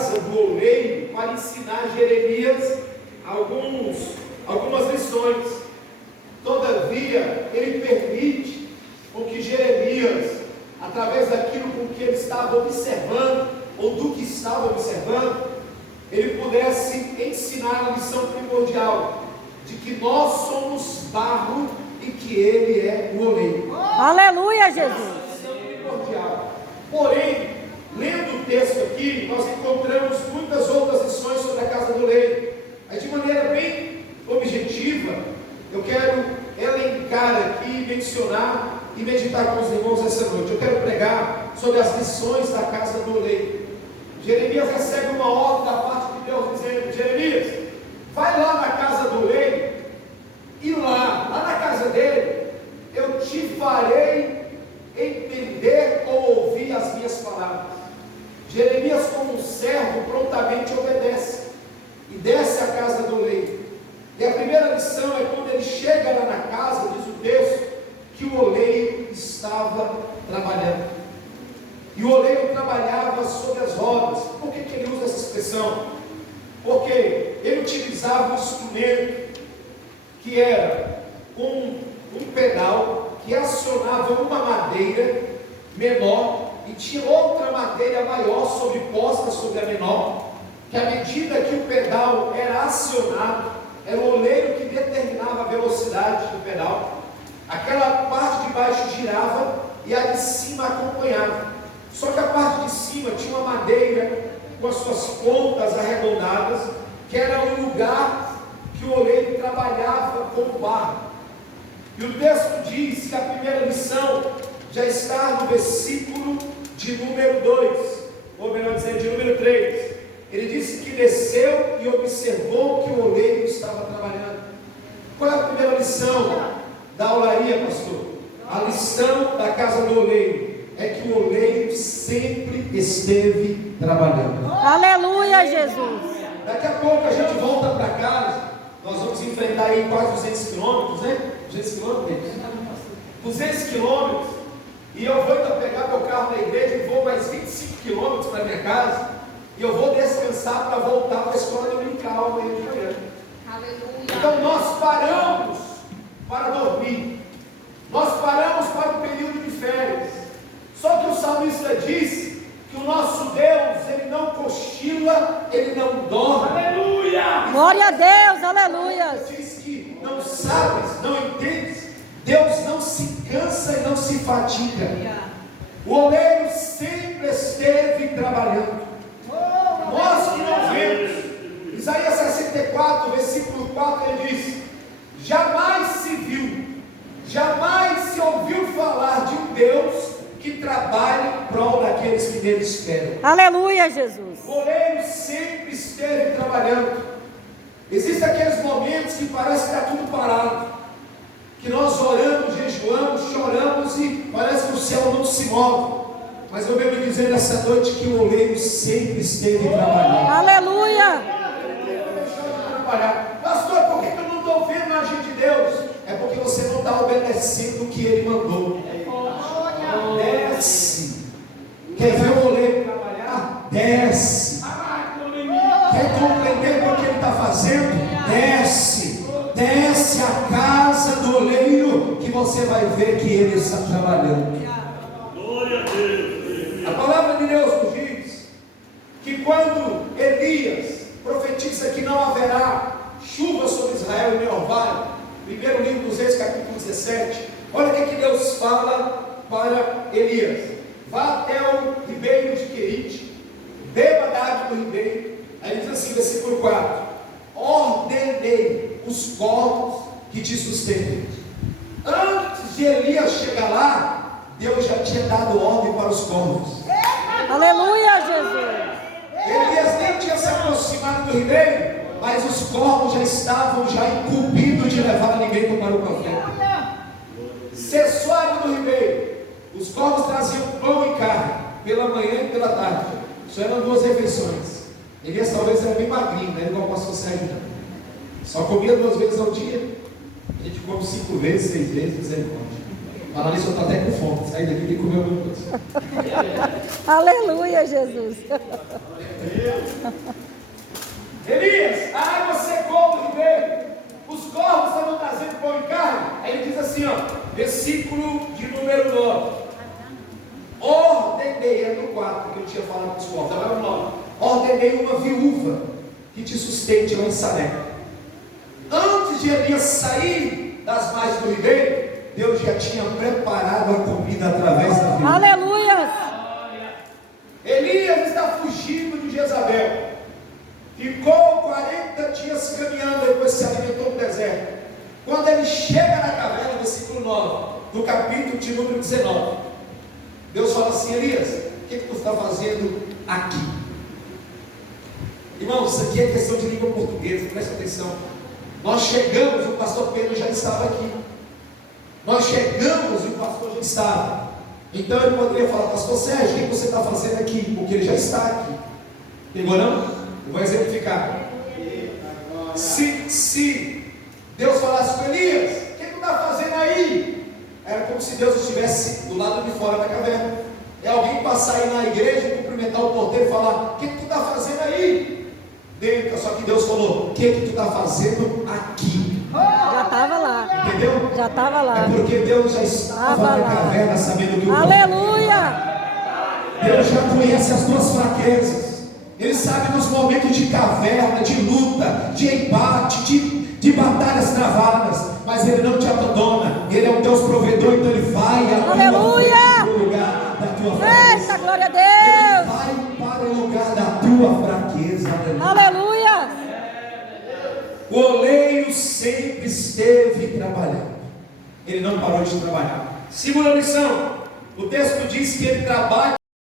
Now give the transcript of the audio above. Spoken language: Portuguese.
casa do oleiro para ensinar Jeremias algumas lições. Todavia, ele permite com que Jeremias, através daquilo com que ele estava observando, ou do que estava observando, ele pudesse ensinar a lição primordial, de que nós somos barro e que ele é o oleiro. Aleluia, Jesus! Essa é a lição primordial. Porém, lendo o texto aqui, nós encontramos muitas outras lições sobre a casa do oleiro. Mas de maneira bem objetiva, eu quero elencar aqui, mencionar e meditar com os irmãos essa noite. Eu quero pregar sobre as lições da casa do oleiro. Jeremias recebe uma ordem da parte de Deus dizendo: Jeremias, vai lá na casa do oleiro, e lá na casa dele, eu te farei entender ou ouvir as minhas palavras. Jeremias, como um servo, prontamente obedece e desce à casa do oleiro. E a primeira lição é quando ele chega lá na casa, diz o texto, que o oleiro estava trabalhando. E o oleiro trabalhava sobre as rodas. Por que ele usa essa expressão? Porque ele utilizava um instrumento que era um pedal que acionava uma madeira menor e tinha outra madeira maior sobreposta sobre a menor, que à medida que o pedal era acionado, era o oleiro que determinava a velocidade do pedal. Aquela parte de baixo girava e a de cima acompanhava. Só que a parte de cima tinha uma madeira com as suas pontas arredondadas, que era o lugar que o oleiro trabalhava com o barro. E o texto diz que a primeira lição já está no versículo de número 2, ou melhor dizendo, de número 3. Ele disse que desceu e observou que o oleiro estava trabalhando. Qual é a primeira lição da olaria, pastor? A lição da casa do oleiro é que o oleiro sempre esteve trabalhando. Aleluia, Jesus! Daqui a pouco a gente volta para casa. Nós vamos enfrentar aí quase 200 quilômetros, né? 200 quilômetros? 200 quilômetros. E eu vou então pegar meu carro na igreja e vou mais 25 quilômetros para minha casa. E eu vou descansar para voltar para a escola dominical amanhã de manhã. Aleluia. Então nós paramos para dormir. Nós paramos para o período de férias. Só que o salmista diz que o nosso Deus, ele não cochila, ele não dorme. Aleluia! Glória a Deus, aleluia! Diz que não sabes, não entendes. Deus não se cansa e não se fatiga. O oleiro sempre esteve trabalhando. Nós que não vemos. Isaías 64, versículo 4, ele diz: jamais se viu, jamais se ouviu falar de um Deus que trabalhe em prol daqueles que nele esperam. Aleluia, Jesus! O oleiro sempre esteve trabalhando. Existem aqueles momentos que parece que está tudo parado, que nós oramos, jejuamos, choramos e parece que o céu não se move. Mas eu venho dizer nessa noite que o oleiro sempre esteve trabalhando. Aleluia! Pastor, por que eu não estou vendo a agir de Deus? É porque você não está obedecendo o que Ele mandou. Desce. Quer ver o oleiro trabalhar? Desce. Quer compreender o que ele está fazendo? Desce. Desce a casa do oleiro, que você vai ver que ele está trabalhando. Glória a Deus. A palavra de Deus nos diz que quando Elias profetiza que não haverá chuva sobre Israel e nem orvalho, primeiro livro dos Reis, capítulo 17, olha o que Deus fala para Elias: vá até o ribeiro de Querite, beba da água do ribeiro. Aí ele diz assim, versículo 4: ordenei os corvos que te sustentem. Antes de Elias chegar lá, Deus já tinha dado ordem para os corvos. Aleluia, Jesus! Elias nem tinha se aproximado do ribeiro, mas os corvos já estavam incumbidos de levar alimento para o profeta. Cessou a água do ribeiro. Os corvos traziam pão e carne, pela manhã e pela tarde. Isso eram 2 refeições. Elias talvez era bem magrinho, né? Igual o pastor Sérgio. Só comia 2 vezes ao dia. A gente come 5 vezes, 6 vezes, misericórdia. Falar nisso, eu estou até com fome. Sair daqui e comer alguma coisa. Aleluia, Jesus! Elias, a água secou do ribeiro, os corvos estavam trazendo pão e carne. Aí ele diz assim, ó, versículo de número 9: ordenei, é no 4 que eu tinha falado com os corvos, agora no 9: ordenei uma viúva que te sustente lá em Saré. Antes de Elias sair das margens do ribeiro, Deus já tinha preparado a comida através da viúva. Aleluia. Elias está fugindo de Jezabel. Ficou 40 dias caminhando, depois se alimentou no deserto. Quando ele chega na caverna, versículo 9, do capítulo de número 19, Deus fala assim: Elias, o que tu está fazendo aqui? Irmãos, isso aqui é questão de língua portuguesa, presta atenção. Nós chegamos, o pastor Pedro já estava aqui. Nós chegamos e o pastor já estava. Então ele poderia falar: pastor Sérgio, o que você está fazendo aqui? Porque ele já está aqui. Pegou não? Eu vou exemplificar. Se Deus falasse com Elias: o que tu está fazendo aí? Era como se Deus estivesse do lado de fora da caverna. É alguém passar aí na igreja, cumprimentar o porteiro e falar: o que tu está fazendo aí? Dentro. Só que Deus falou: o que tu está fazendo aqui? Já estava lá. Entendeu? Já estava lá. É porque Deus já estava na caverna, sabendo que o Aleluia. Deus já conhece as tuas fraquezas. Ele sabe nos momentos de caverna, de luta, de embate, de batalhas travadas. Mas Ele não te abandona. Ele é o Deus provedor, então Ele vai Aleluia. no lugar da tua fraqueza. Eita, glória a Deus. Ele vai para o lugar da tua fraqueza. Aleluia. O oleiro sempre esteve trabalhando. Ele não parou de trabalhar. Segunda lição: o texto diz que ele trabalha